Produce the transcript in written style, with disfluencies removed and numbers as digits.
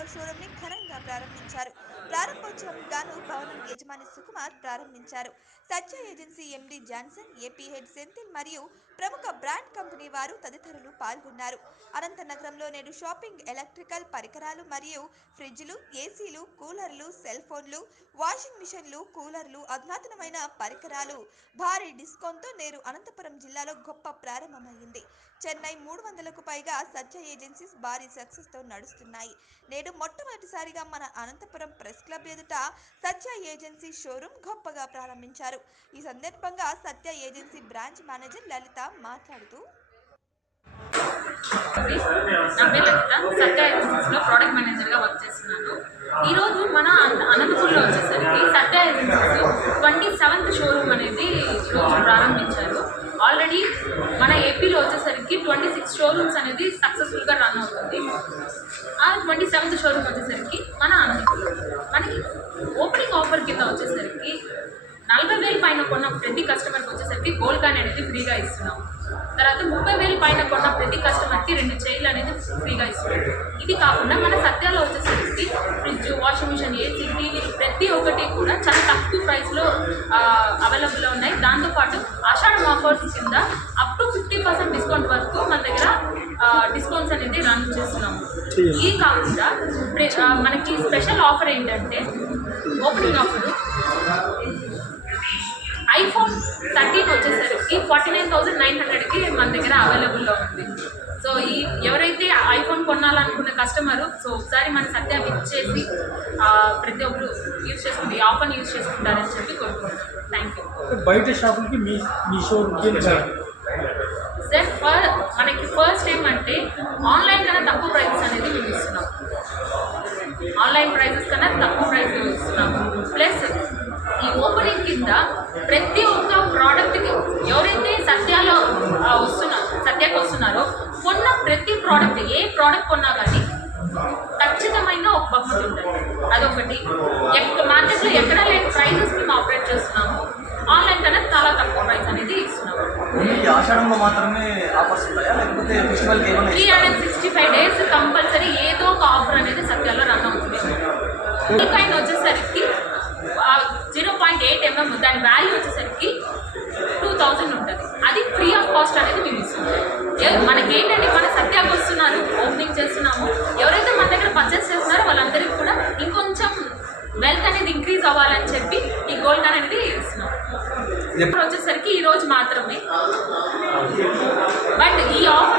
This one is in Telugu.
రెండవ షోరూమ్ ని ఘనంగా ప్రారంభించారు. ప్రారంభోత్సవం గాను భవనం యజమాని సుకుమార్ ప్రారంభించారు. సత్య ఏజెన్సీ ఎండి జాన్సన్, ఏపీ హెడ్ సెంథిల్ మరియు ప్రముఖ బ్రాండ్ కంపెనీ వారు తదితరులు పాల్గొన్నారు. అనంతనగరంలో నేడు షాపింగ్, ఎలక్ట్రికల్ పరికరాలు మరియు ఫ్రిడ్జ్లు, ఏసీలు, కూలర్లు, సెల్ ఫోన్లు, వాషింగ్ మిషన్లు, కూలర్లు, అధునాతనమైన పరికరాలు భారీ డిస్కౌంట్తో నేడు అనంతపురం జిల్లాలో గొప్ప ప్రారంభమైంది. చెన్నై 300కు పైగా సత్య ఏజెన్సీస్ భారీ సక్సెస్తో నడుస్తున్నాయి. నేడు మొట్టమొదటిసారిగా మన అనంతపురం ప్రెస్ క్లబ్ ఎదుట సత్య ఏజెన్సీ షోరూమ్ గొప్పగా ప్రారంభించారు. ఈ సందర్భంగా సత్య ఏజెన్సీ బ్రాంచ్ మేనేజర్ లలిత మాట్లాడుతూ, నా పేరు లలిత, సత్య ఏజెన్సీస్లో ప్రోడక్ట్ మేనేజర్గా వర్క్ చేస్తున్నాను. ఈరోజు మన అనంతపూర్లో వచ్చేసరికి సత్య ఏజెన్సీస్ 27th షోరూమ్ అనేది ఈరోజు ప్రారంభించారు. ఆల్రెడీ మన ఏపీలో వచ్చేసరికి 26 షోరూమ్స్ అనేది సక్సెస్ఫుల్గా రన్ అవుతుంది. ఆ 27th షోరూమ్ వచ్చేసరికి మన అనంతపూర్లో మనకి ఓపెనింగ్ ఆఫర్ కింద వచ్చేసరికి 40,000 పైన కొన్న ప్రతి కస్టమర్కి వచ్చేసరికి గోల్డ్ కాయిన్ అనేది ఫ్రీగా ఇస్తున్నాము. తర్వాత 30,000 పైన కొన్న ప్రతి కస్టమర్కి 2 చైర్లు అనేది ఫ్రీగా ఇస్తున్నాం. ఇది కాకుండా మన సత్యాలో వచ్చేసరికి ఫ్రిడ్జ్, వాషింగ్ మిషన్, ఏసీ, టీవీలు ప్రతి ఒక్కటి కూడా చాలా తక్కువ ప్రైస్లో అవైలబుల్లో ఉన్నాయి. దాంతోపాటు ఆషాఢం ఆఫర్స్ కింద అప్ టు 50% డిస్కౌంట్ వరకు మన దగ్గర డిస్కౌంట్స్ అనేది రన్ చేస్తున్నాము. ఇది కాకుండా మనకి స్పెషల్ ఆఫర్ ఏంటంటే ఓపెనింగ్ ఆఫర్ iPhone 13 వచ్చేసరికి 49,900కి మన దగ్గర అవైలబుల్లో ఉంది. సో ఎవరైతే ఐఫోన్ కొనాలనుకున్న కస్టమరు ఒకసారి మన సత్య విజిట్ చేసి ప్రతి ఒక్కరు యూజ్ చేసుకుంటే ఈ ఆఫర్ని యూజ్ చేసుకుంటారని చెప్పి కోరుకుంటున్నాను. Thank you. బయట షాపులకి మీ షోరూమ్కి సార్, మనకి ఫస్ట్ ఏమంటే ఆన్లైన్ కన్నా తక్కువ ప్రైజెస్ అనేది మేము ఇస్తున్నాం. ఆన్లైన్ ప్రైజెస్ కన్నా తక్కువ ప్రైస్ ఇస్తున్నాము. ప్లస్ ఈ ఓపెనింగ్ కింద ప్రతి ఒక్క ప్రోడక్ట్కి ఎవరైతే సత్యాకి వస్తున్నారో కొన్న ప్రతి ప్రోడక్ట్, ఏ ప్రోడక్ట్ కొన్నా కానీ ఖచ్చితమైన ఒక బహుమతి ఉంటుంది. అదొకటి. మార్కెట్లో ఎక్కడా లేని ప్రైజెస్ మేము ఆపరేట్ చేస్తున్నాము. ఆన్లైన్ కన్నా చాలా తక్కువ ప్రైస్ అనేది ఇస్తున్నాము. 365 days కంపల్సరీ ఏదో ఒక ఆఫర్ అనేది సత్యాలో రన్ అవుతుంది. గోల్డ్ కాయిన్ వచ్చేసరికి 0.8 mm దాని వాల్యూ వచ్చేసరికి 2,000 ఉంటుంది. అది ఫ్రీ ఆఫ్ కాస్ట్ అనేది మేము ఇస్తున్నాం. మనకి ఏంటంటే మన సత్యాకి వస్తున్నారు, ఓపెనింగ్ చేస్తున్నాము. ఎవరైతే మన దగ్గర పర్చేస్ చేస్తున్నారో వాళ్ళందరికీ కూడా ఇంకొంచెం వెల్త్ అనేది ఇంక్రీజ్ అవ్వాలని చెప్పి ఈ గోల్డ్ కాయిన్ అనేది ఇస్తున్నాం. ఇప్పుడు వచ్చేసరికి ఈరోజు మాత్రమే. బట్ ఈ ఆఫర్